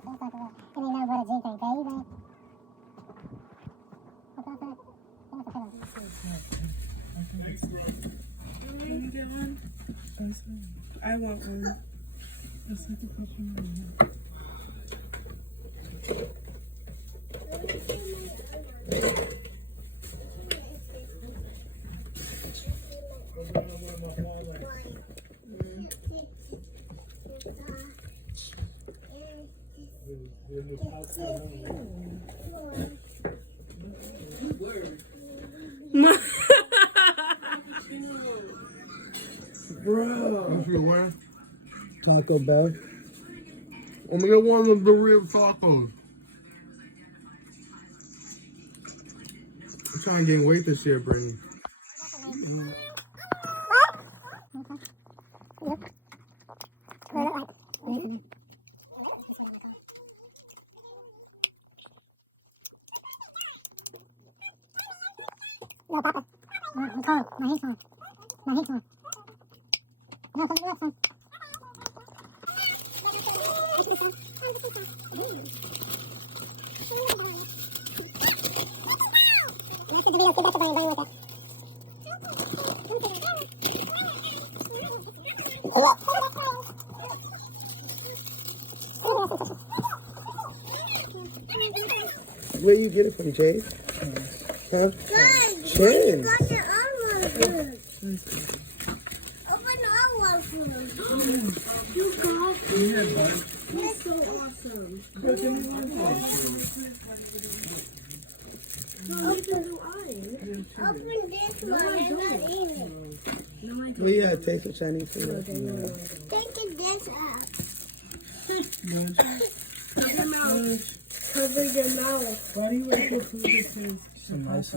Can you get one? I want one. Let's take a couple. Bro. What you want? Taco Bell. I'm gonna get one of the real tacos. I'm trying to gain weight this year, Brittany. No, Papa. No, I'm cold. My heat's on. My heat's on. No, put me up, son. Where you get it from, Jay? Huh? Chin. Oh yeah, taste the Chinese food. Cover your mouth. Why do you like your food? Some nice.